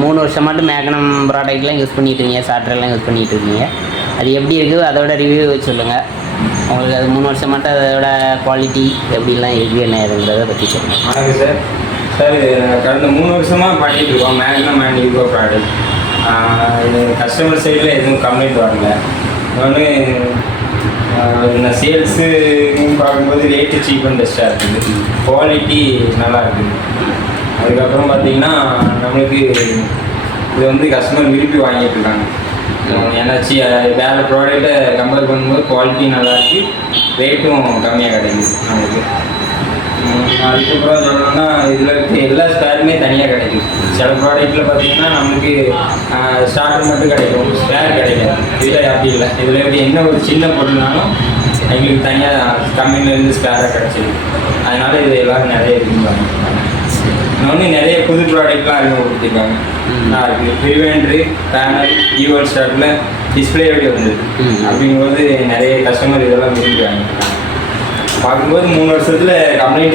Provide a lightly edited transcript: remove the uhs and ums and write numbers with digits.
3 வருஷமாட்டு Magnum ப்ராடக்ட்லாம் use பண்ணிட்டு இருக்கீங்க, சாஃப்ட்வேர்லாம் use பண்ணிட்டு இருக்கீங்க. அது எப்படி இருக்குது அதோட ரிவ்யூ சொல்லுங்கள். உங்களுக்கு அது 3 வருஷமாட்டு அதோட குவாலிட்டி எப்படிலாம் இருக்குது என்ன ஏதுங்கிறத பற்றி சொல்லுங்கள். வணக்கம் சார். சார் இது கடந்த 3 வருஷமாக பண்ணிகிட்டு இருக்கோம் மேக்னம் அண்ட் ஈகோ ப்ராடக்ட். இது கஸ்டமர் சைடில் எதுவும் கம்ப்ளைண்ட் வரல. இன்னொன்று இந்த சேல்ஸு பார்க்கும்போது ரேட்டு சீப் அண்ட் பெஸ்ட்டாக இருக்குது, குவாலிட்டி நல்லா இருக்குது. அதுக்கப்புறம் பார்த்தீங்கன்னா நம்மளுக்கு இது வந்து கஸ்டமர் விரும்பி வாங்கிட்டு இருக்காங்க. ஏன்னாச்சு வேறு ப்ராடக்ட்டை கம்பேர் பண்ணும்போது குவாலிட்டி நல்லாயிருக்கு, ரேட்டும் கம்மியாக கிடைக்குது நம்மளுக்கு. அதுக்கப்புறம் சொல்லணும்னா இதில் இருக்க எல்லா ஸ்பேருமே தனியாக கிடைக்கும். சில ப்ராடக்ட்டில் பார்த்தீங்கன்னா நம்மளுக்கு ஸ்டார்டர் மட்டும் கிடைக்கும், ஸ்பேர் கிடைக்காது. இதில் அப்படி இல்லை. இதில் எப்படி என்ன ஒரு சின்ன பொருள்னாலும் எங்களுக்கு தனியாக கம்பெனிலேருந்து ஸ்பேராக கிடச்சிடும். அதனால் இது எல்லோரும் நிறைய விரும்புவாங்க. இன்னொன்று நிறைய புது ப்ராடக்ட்லாம் அறிமுகம் கொடுத்துருக்காங்க. இருக்குது ப்ரிவென்ட்ரு பேனல் ஈவல் ஸ்டார்ட்டில் டிஸ்பிளே எப்படி வந்தது அப்படிங்கும்போது நிறைய கஸ்டமர் இதெல்லாம் விரும்புகிறாங்க. பார்க்கும்போது 3 வருஷத்தில் கம்ப்ளைண்ட்